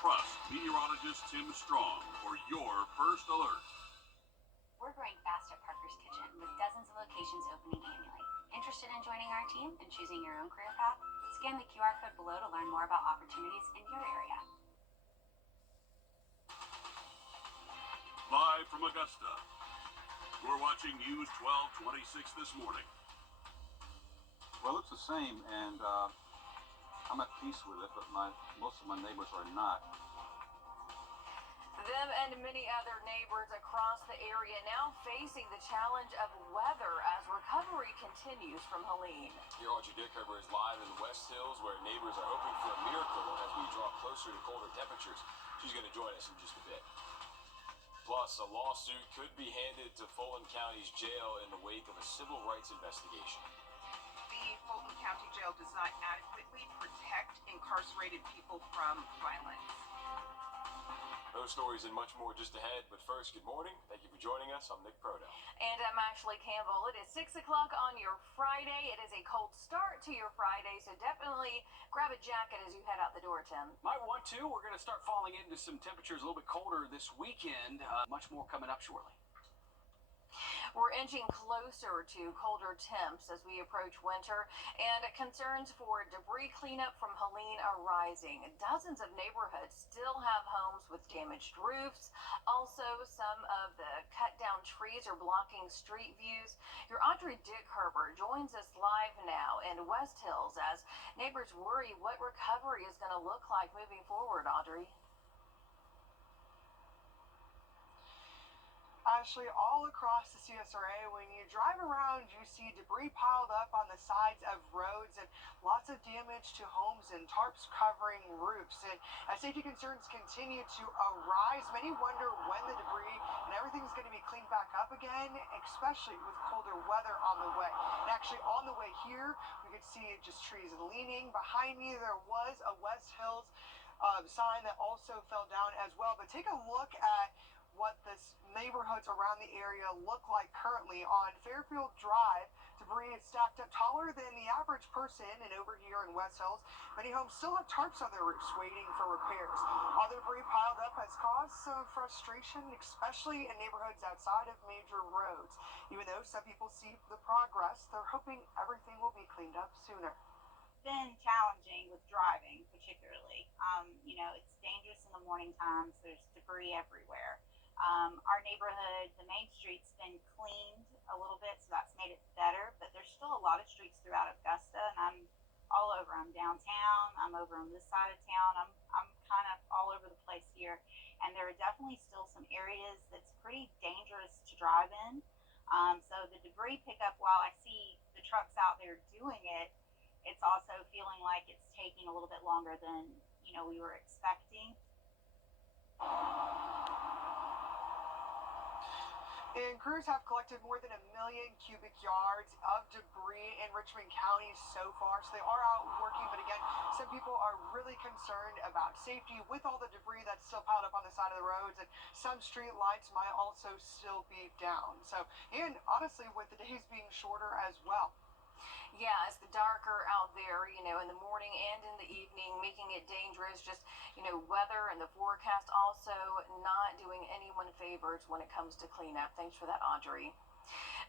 Trust meteorologist Tim Strong for your first alert. We're growing fast at Parker's Kitchen with dozens of locations opening annually. Interested in joining our team and choosing your own career path? Scan the QR code below to learn more about opportunities in your area. Live from Augusta, you're watching News 1226 this morning. Well, it's the same, and I'm at peace with it, but most of my neighbors are not. Them and many other neighbors across the area now facing the challenge of weather as recovery continues from Helene. Here, Audrey Dickerber is live in the West Hills, where neighbors are hoping for a miracle as we draw closer to colder temperatures. She's going to join us in just a bit. Plus, a lawsuit could be handed to Fulton County's jail in the wake of a civil rights investigation. The Fulton County Jail does not adequately protect incarcerated people from violence. Those stories and much more just ahead, but first, good morning. Thank you for joining us. I'm Nick Proto. And I'm Ashley Campbell. It is 6 o'clock on your Friday. It is a cold start to your Friday, so definitely grab a jacket as you head out the door, Tim. Might want to. We're going to start falling into some temperatures a little bit colder this weekend. Much more coming up shortly. We're inching closer to colder temps as we approach winter, and concerns for debris cleanup from Helene are rising. Dozens of neighborhoods still have homes with damaged roofs. Also, some of the cut down trees are blocking street views. Your Audrey Dickerber joins us live now in West Hills as neighbors worry what recovery is going to look like moving forward. Audrey. Ashley, all across the CSRA, when you drive around, you see debris piled up on the sides of roads and lots of damage to homes and tarps covering roofs. And as safety concerns continue to arise, many wonder when the debris and everything's going to be cleaned back up again, especially with colder weather on the way. And actually, on the way here, we could see just trees leaning. Behind me, there was a West Hills sign that also fell down as well. But take a look at what this neighborhoods around the area look like currently. On Fairfield Drive, debris is stacked up taller than the average person, and over here in West Hills, many homes still have tarps on their roofs waiting for repairs. All the debris piled up has caused some frustration, especially in neighborhoods outside of major roads. Even though some people see the progress, they're hoping everything will be cleaned up sooner. Been challenging with driving, particularly. It's dangerous in the morning times. There's debris everywhere. Our neighborhood, the main street's been cleaned a little bit, so that's made it better, but there's still a lot of streets throughout Augusta, and I'm all over. I'm downtown, I'm over on this side of town, I'm kind of all over the place here, and there are definitely still some areas that's pretty dangerous to drive in. So the debris pickup, while I see the trucks out there doing it, it's also feeling like it's taking a little bit longer than, we were expecting. And crews have collected more than 1 million cubic yards of debris in Richmond County so far. So they are out working, but again, some people are really concerned about safety with all the debris that's still piled up on the side of the roads, and some street lights might also still be down. So, and honestly, with the days being shorter as well. Yeah, it's darker out there, in the morning and in the evening, making it dangerous. Just, weather and the forecast also not doing anyone favors when it comes to cleanup. Thanks for that, Audrey.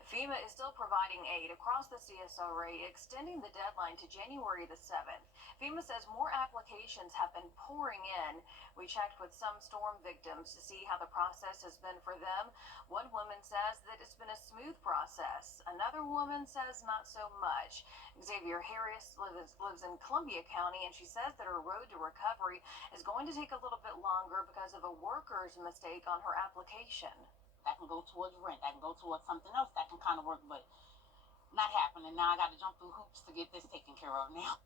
FEMA is still providing aid across the CSRA, extending the deadline to January the 7th. FEMA says more applications have been pouring in. We checked with some storm victims to see how the process has been for them. One woman says that it's been a smooth process. Another woman says not so much. Xavier Harris lives in Columbia County, and she says that her road to recovery is going to take a little bit longer because of a worker's mistake on her application. That can go towards rent. That can go towards something else that can kind of work, but not happening. Now I got to jump through hoops to get this taken care of now.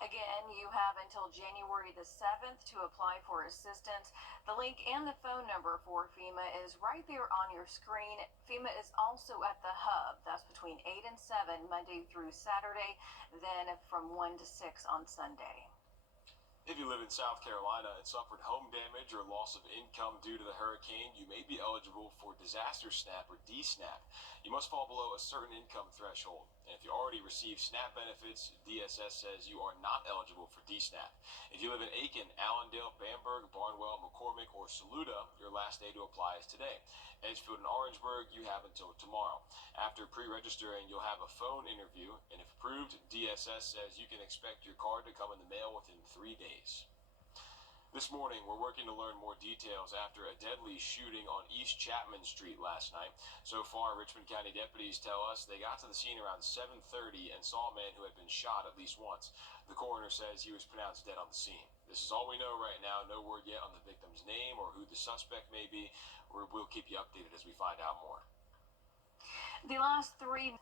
Again, you have until January the 7th to apply for assistance. The link and the phone number for FEMA is right there on your screen. FEMA is also at the hub. That's between 8 and 7, Monday through Saturday, then from 1 to 6 on Sunday. If you live in South Carolina and suffered home damage or loss of income due to the hurricane, you may be eligible for disaster SNAP or DSNAP. You must fall below a certain income threshold. And if you already receive SNAP benefits, DSS says you are not eligible for DSNAP. If you live in Aiken, Allendale, Bamberg, Barnwell, McCormick, or Saluda, your last day to apply is today. Edgefield and Orangeburg, you have until tomorrow. After pre-registering, you'll have a phone interview, and if approved, DSS says you can expect your card to come in the mail within 3 days. This morning, we're working to learn more details after a deadly shooting on East Chapman Street last night. So far, Richmond County deputies tell us they got to the scene around 7:30 and saw a man who had been shot at least once. The coroner says he was pronounced dead on the scene. This is all we know right now. No word yet on the victim's name or who the suspect may be. We'll keep you updated as we find out more. The last three.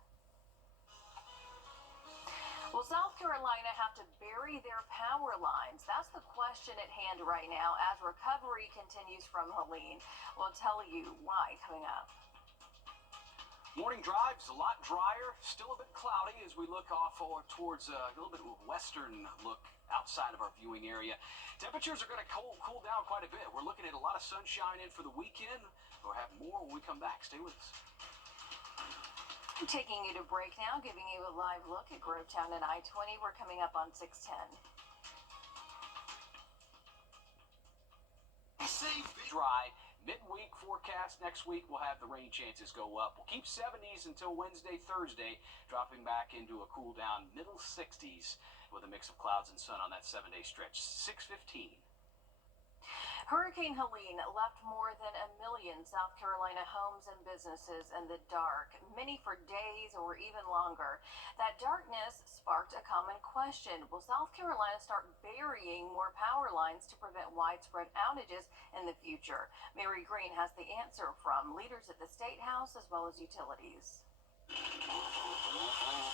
Will South Carolina have to bury their power lines? That's the question at hand right now as recovery continues from Helene. We'll tell you why coming up. Morning drive's a lot drier, still a bit cloudy as we look off towards a little bit of a western look outside of our viewing area. Temperatures are going to cool down quite a bit. We're looking at a lot of sunshine in for the weekend. We'll have more when we come back. Stay with us. Taking you to break now, giving you a live look at Grovetown and I-20. We're coming up on 610. Dry. Midweek forecast next week will have the rain chances go up. We'll keep 70s until Wednesday, Thursday, dropping back into a cool down middle 60s with a mix of clouds and sun on that 7-day stretch. 6:15. Hurricane Helene left more than 1 million South Carolina homes and businesses in the dark, many for days or even longer. That darkness sparked a common question. Will South Carolina start burying more power lines to prevent widespread outages in the future? Mary Green has the answer from leaders at the State House as well as utilities.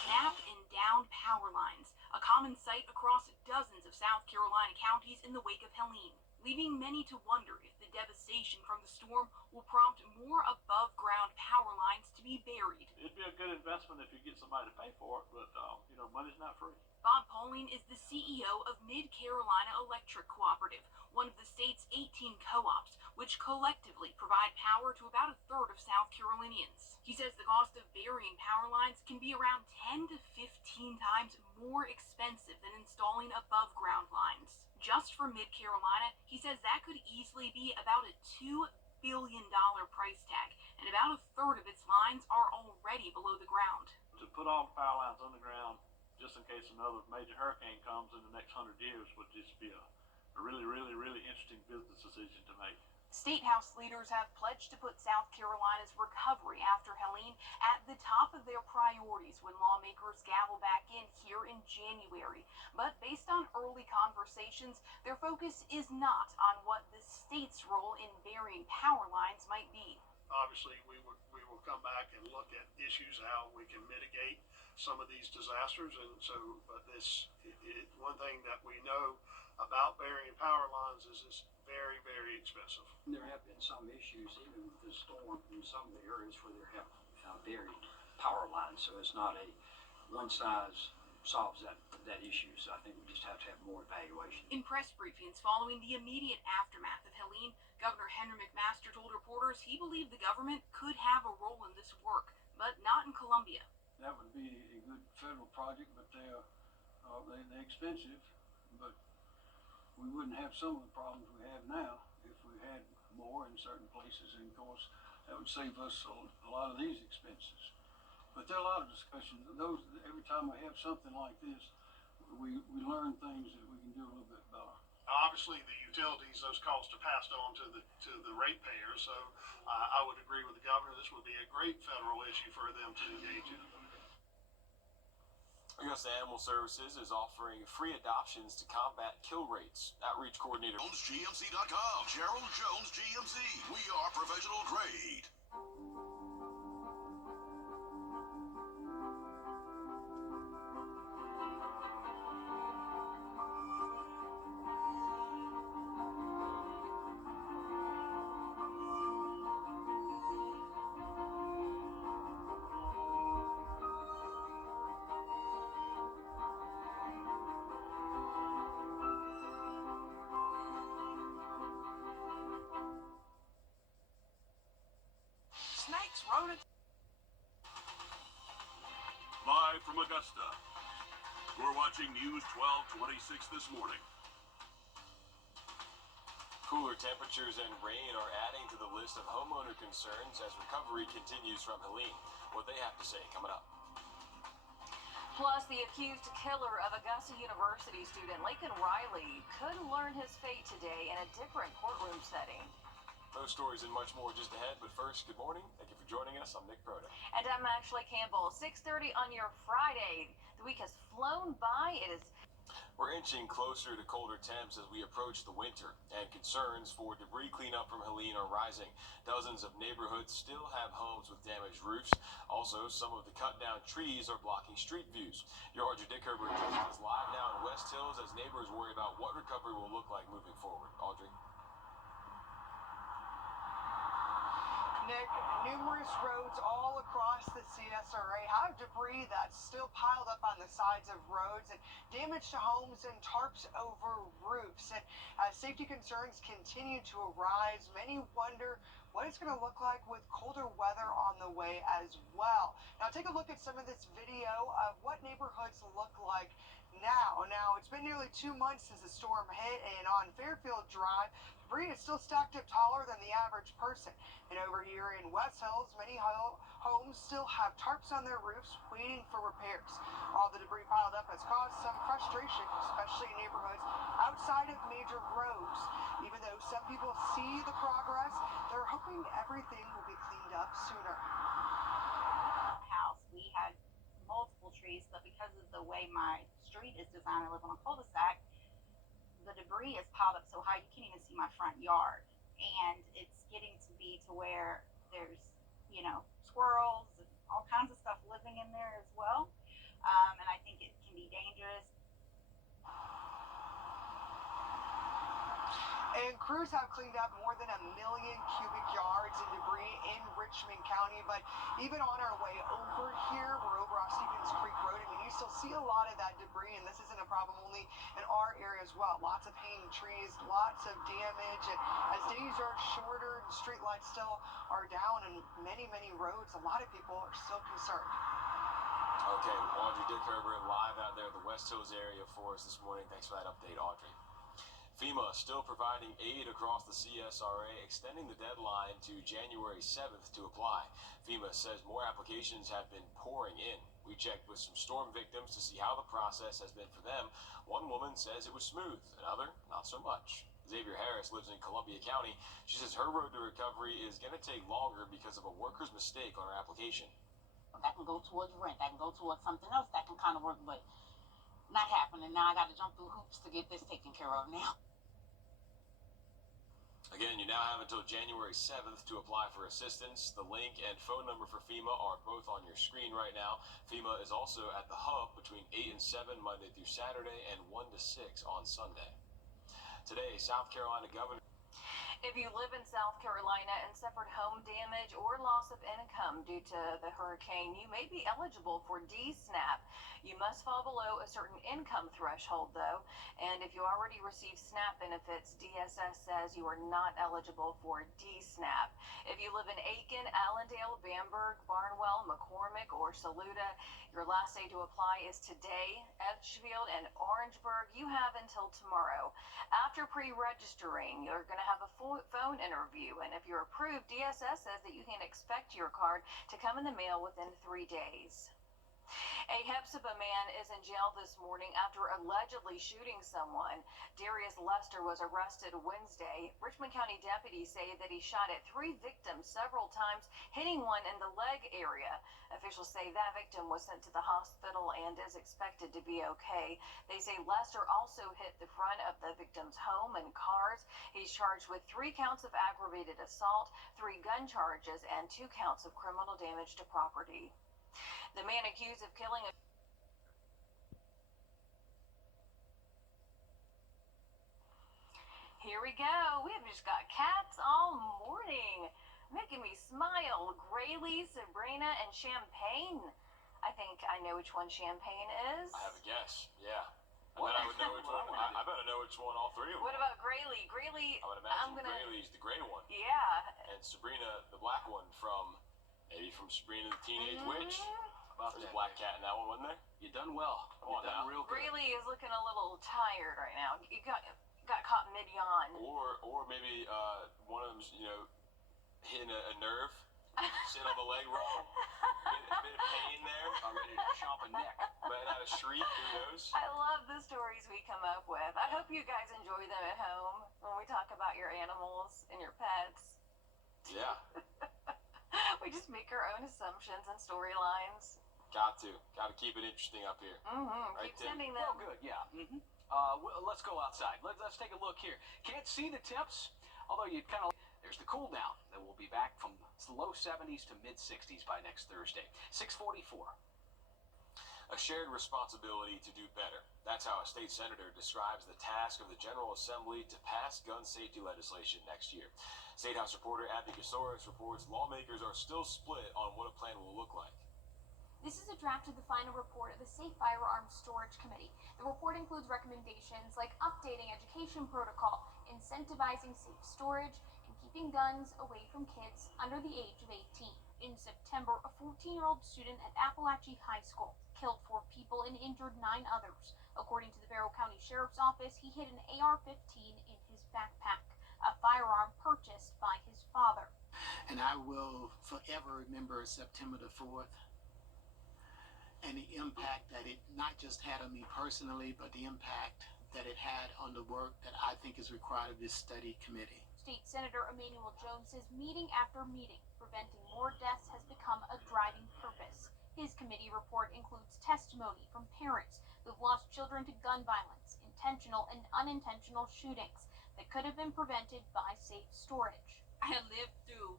Snap and downed power lines, a common sight across dozens of South Carolina counties in the wake of Helene, leaving many to wonder if the devastation from the storm will prompt more above-ground power lines to be buried. It'd be a good investment if you get somebody to pay for it, but, money's not free. Bob Pauling is the CEO of Mid-Carolina Electric Cooperative, one of the state's 18 co-ops, which collectively provide power to about a third of South Carolinians. He says the cost of burying power lines can be around 10 to 15 times more expensive than installing above-ground lines. Just for Mid-Carolina, he says that could easily be about a $2 billion price tag, and about a third of its lines are already below the ground. To put all the power lines on the ground, just in case another major hurricane comes in the next 100 years, would just be a really, really, really interesting business decision to make. State House leaders have pledged to put South Carolina's recovery after Helene at the top of their priorities when lawmakers gavel back in here in January. But based on early conversations, their focus is not on what the state's role in burying power lines might be. Obviously, we will come back and look at issues, how we can mitigate some of these disasters. And so, one thing that we know about burying power lines is it's very, very expensive. There have been some issues, even with the storm, in some of the areas where there have buried power lines. So it's not a one size solves that issue. So I think we just have to have more evaluation. In press briefings following the immediate aftermath of Helene, Governor Henry McMaster told reporters he believed the government could have a role in this work, but not in Columbia. That would be a good federal project, but they're expensive. But we wouldn't have some of the problems we have now if we had more in certain places. And of course, that would save us a lot of these expenses. But there are a lot of discussions. Every time we have something like this, we learn things that we can do a little bit better. Obviously, the utilities, those costs are passed on to the ratepayers. So I would agree with the governor. This would be a great federal issue for them to engage in. Augusta Animal Services is offering free adoptions to combat kill rates. Outreach coordinator JonesGMC.com. Gerald Jones GMC. We are professional grade. Augusta. You're watching News 1226 this morning. Cooler temperatures and rain are adding to the list of homeowner concerns as recovery continues from Helene. What they have to say coming up. Plus, the accused killer of Augusta University student Laken Riley could learn his fate today in a different courtroom setting. Those stories and much more just ahead, but first, good morning. Thank you for joining us. I'm Nick Proda. And I'm Ashley Campbell. 6:30 on your Friday. The week has flown by. We're inching closer to colder temps as we approach the winter, and concerns for debris cleanup from Helene are rising. Dozens of neighborhoods still have homes with damaged roofs. Also, some of the cut-down trees are blocking street views. Your Audrey Dickerber joins us live now in West Hills as neighbors worry about what recovery will look like moving forward. Audrey. Nick, numerous roads all across the CSRA have debris that's still piled up on the sides of roads and damage to homes and tarps over roofs. And as safety concerns continue to arise, many wonder what it's going to look like with colder weather on the way as well. Now take a look at some of this video of what neighborhoods look like now. It's been nearly 2 months since the storm hit, and on Fairfield Drive, debris is still stacked up taller than the average person. And over here in West Hills, many homes still have tarps on their roofs waiting for repairs. All the debris piled up has caused some frustration, especially in neighborhoods outside of major roads. Even though some people see the progress, they're hoping everything will be cleaned up sooner. House, we had multiple trees, but because of the way my street is designed, I live on a cul-de-sac, the debris is piled up so high you can't even see my front yard. And it's getting to be to where there's, squirrels and all kinds of stuff living in there as well. And I think it can be dangerous. And crews have cleaned up more than 1 million cubic yards of debris in Richmond County. But even on our way over here, we're over off Stevens Creek Road. You still see a lot of that debris, and this isn't a problem only in our area as well. Lots of hanging trees, lots of damage. And as days are shorter and street lights still are down in many, many roads, a lot of people are still concerned. Okay, Audrey Dickerber live out there in the West Hills area for us this morning. Thanks for that update, Audrey. FEMA still providing aid across the CSRA, extending the deadline to January 7th to apply. FEMA says more applications have been pouring in. We checked with some storm victims to see how the process has been for them. One woman says it was smooth, another, not so much. Xavier Harris lives in Columbia County. She says her road to recovery is going to take longer because of a worker's mistake on her application. That can go towards rent, that can go towards something else that can kind of work, but not happening. Now I got to jump through hoops to get this taken care of now. Again, you now have until January 7th to apply for assistance. The link and phone number for FEMA are both on your screen right now. FEMA is also at the hub between 8 and 7 Monday through Saturday and 1 to 6 on Sunday. Today, South Carolina Governor... If you live in South Carolina and suffered home damage or loss of income due to the hurricane, you may be eligible for DSNAP. You must fall below a certain income threshold, though, and if you already receive SNAP benefits, DSS says you are not eligible for DSNAP. If you live in Aiken, Allendale, Bamberg, Barnwell, McCormick, or Saluda, your last day to apply is today. Edgefield and Orangeburg, you have until tomorrow. After pre-registering, you're going to have a phone interview, and if you're approved, DSS says that you can expect your card to come in the mail within 3 days. A Hepzibah man is in jail this morning after allegedly shooting someone. Darius Lester was arrested Wednesday. Richmond County deputies say that he shot at 3 victims several times, hitting one in the leg area. Officials say that victim was sent to the hospital and is expected to be okay. They say Lester also hit the front of the victim's home and cars. He's charged with 3 counts of aggravated assault, 3 gun charges, and 2 counts of criminal damage to property. The man accused of killing a... Here we go. We have just got cats all morning, making me smile. Graylee, Sabrina, and Champagne. I think I know which one Champagne is. I have a guess, yeah. I bet I would know which one. I bet I know which one all 3 of them. What about Graylee? Graylee, I would imagine Graylee's the gray one. Yeah. And Sabrina, the black one from, maybe from Sabrina the Teenage Witch. Buffed There's a that black guy. cat in that one, wasn't there? You done well. Come on You done now. real good. Really is looking a little tired right now. You got caught mid-yawn. Or maybe one of them's, hitting a nerve, sitting on the leg wrong, a bit of pain there, Ready to chomp a neck. letting out a shriek, who knows? I love the stories we come up with. I hope you guys enjoy them at home when we talk about your animals and your pets. Yeah, We just make our own assumptions and storylines. got to keep it interesting up here. Right, Keep Tim? sending Well, them. good, yeah. Let's go outside. Let's take a look here. Can't see the temps, although you kind of. There's the cool down that will be back from low 70s to mid 60s by next Thursday. 6:44. A shared responsibility to do better. That's how a state senator describes the task of the General Assembly to pass gun safety legislation next year. State House reporter Abby Casoris reports lawmakers are still split on what a plan will look like. This is a draft of the final report of the Safe Firearms Storage Committee. The report includes recommendations like updating education protocol, incentivizing safe storage, and keeping guns away from kids under the age of 18. In September, a 14-year-old student at Appalachia High School killed 4 people and injured 9 others. According to the Barrow County Sheriff's Office, he hid an AR-15 in his backpack, a firearm purchased by his father. And I will forever remember September the 4th and the impact that it not just had on me personally, but the impact that it had on the work that I think is required of this study committee. State Senator Emmanuel Jones says meeting after meeting, preventing more deaths has become a driving purpose. His committee report includes testimony from parents who've lost children to gun violence, intentional and unintentional shootings that could have been prevented by safe storage. I have lived through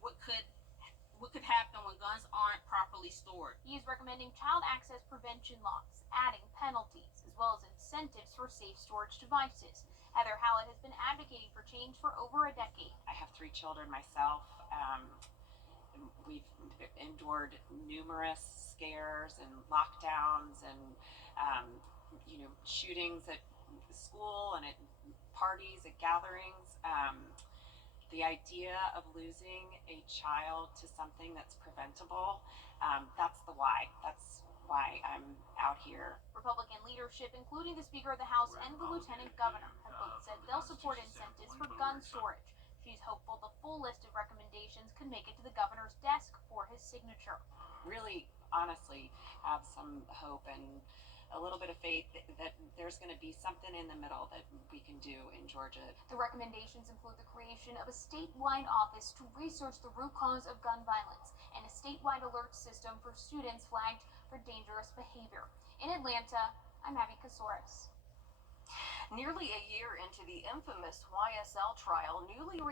what could happen when guns aren't properly stored. He is recommending child access prevention laws, adding penalties, as well as incentives for safe storage devices. Heather Hallett has been advocating for change for over a decade. I have 3 children myself. We've endured numerous scares and lockdowns and, shootings at school and at parties, at gatherings. The idea of losing a child to something that's preventable, that's the why. That's why I'm out here. Republican leadership, including the Speaker of the House and the Lieutenant Governor, have both said they'll support incentives for gun storage. She's hopeful the full list of recommendations could make it to the governor's desk for his signature. Really, honestly, have some hope and a little bit of faith that there's going to be something in the middle that we can do in Georgia. The recommendations include the creation of a statewide office to research the root cause of gun violence and a statewide alert system for students flagged for dangerous behavior. In Atlanta, I'm Abby Casoris. Nearly a year into the infamous YSL trial, newly